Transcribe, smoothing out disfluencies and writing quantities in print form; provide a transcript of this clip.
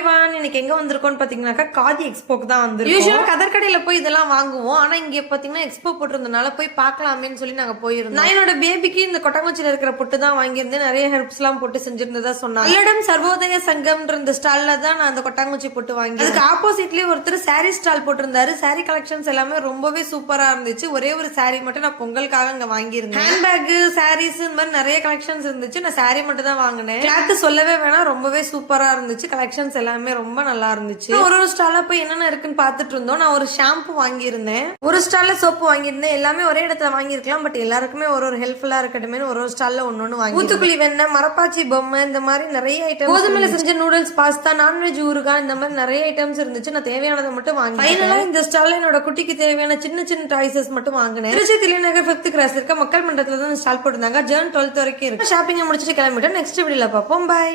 Everyone, இன்னைக்கு எங்க வந்திருக்கோம்னு பாத்தீங்கன்னாக்கா காதி எக்ஸ்போக்கு தான் வந்திருக்கோம். யூசுவலா கதர்கடையில போய் இதெல்லாம் வாங்குவோம். ஆனா இங்க பாத்தீங்கன்னா எக்ஸ்போ போட்டிருந்தனால போய் பார்க்கலாமேன்னு சொல்லி நாங்க போயிருந்தோம். நான் என்னோட பேபிக்கு இந்த கொட்டாங்குச்சியில இருக்கிற பொட்டு தான் வாங்கியிருந்தேன். நிறைய ஹெர்ப்ஸ் எல்லாம் போட்டு செஞ்சிருந்ததா சொன்னாங்க. அல்லடம் சர்வோதய சங்கம்ன்ற இந்த ஸ்டால்ல தான் நான் அந்த கொட்டாங்குச்சி போட்டு வாங்கி, அதுக்கு ஆப்போசிட்லயே ஒருத்தர் சாரி ஸ்டால் போட்டிருந்தாரு. சாரி கலெக்ஷன்ஸ் எல்லாமே ரொம்பவே சூப்பரா இருந்துச்சு. ஒரே ஒரு சாரி மட்டும் நான் பொங்கலுக்காக அங்க வாங்கியிருந்தேன். ஹேண்ட்பேக், சாரீஸ் இந்த மாதிரி நிறைய கலெக்ஷன்ஸ் இருந்துச்சு. நான் சாரி மட்டும் தான் வாங்கினேன். கிளாத் சொல்லவே வேணாம், ரொம்பவே சூப்பரா இருந்துச்சு. கலெக்ஷன்ஸ் எல்லாமே ரொம்ப நல்லா இருந்துச்சு. ஒரு ஸ்டால்ல போய் என்னென்ன இருக்குன்னு பாத்துட்டு இருந்தோம். நான் ஒரு ஷாம்பு வாங்கியிருந்தேன், ஒரு ஸ்டால்ல சோப்பு வாங்கியிருந்தேன். எல்லாமே ஒரே இடத்துல வாங்கியிருக்கலாம், பட் எல்லாருக்குமே ஒரு ஹெல்ப்ஃபுல்லா இருக்கட்டுமே ஒரு ஸ்டால்ல ஒன்னு வாங்கி, ஊத்துக்குழி வெண்ணெய், மரப்பாச்சி பொம்மை, இந்த மாதிரி நிறைய ஐட்டம், கோதுமையில செஞ்ச நூடுல்ஸ், பாஸ்தா, நான்வெஜ் ஊறுகாய், இந்த மாதிரி நிறைய ஐட்டம்ஸ் இருந்துச்சு. நான் தேவையானதை மட்டும் வாங்கி, ஃபைனலா இந்த ஸ்டால்ல என்னோட குட்டிக்கு தேவையான சின்ன சின்ன டாய்ஸஸ் மட்டும் வாங்கினேன். திருச்சி தில்லைநகர் 5th கிராஸ் இருக்க மக்கள் மன்றத்துல தான் ஸ்டால் போட்டிருந்தாங்க. ஜர்ன் 12th வரைக்கும் இருக்கு. ஷாப்பிங் முடிச்சுட்டு கிளம்பிட்டேன். நெக்ஸ்ட் வீடியோல பார்ப்போம். பாய்.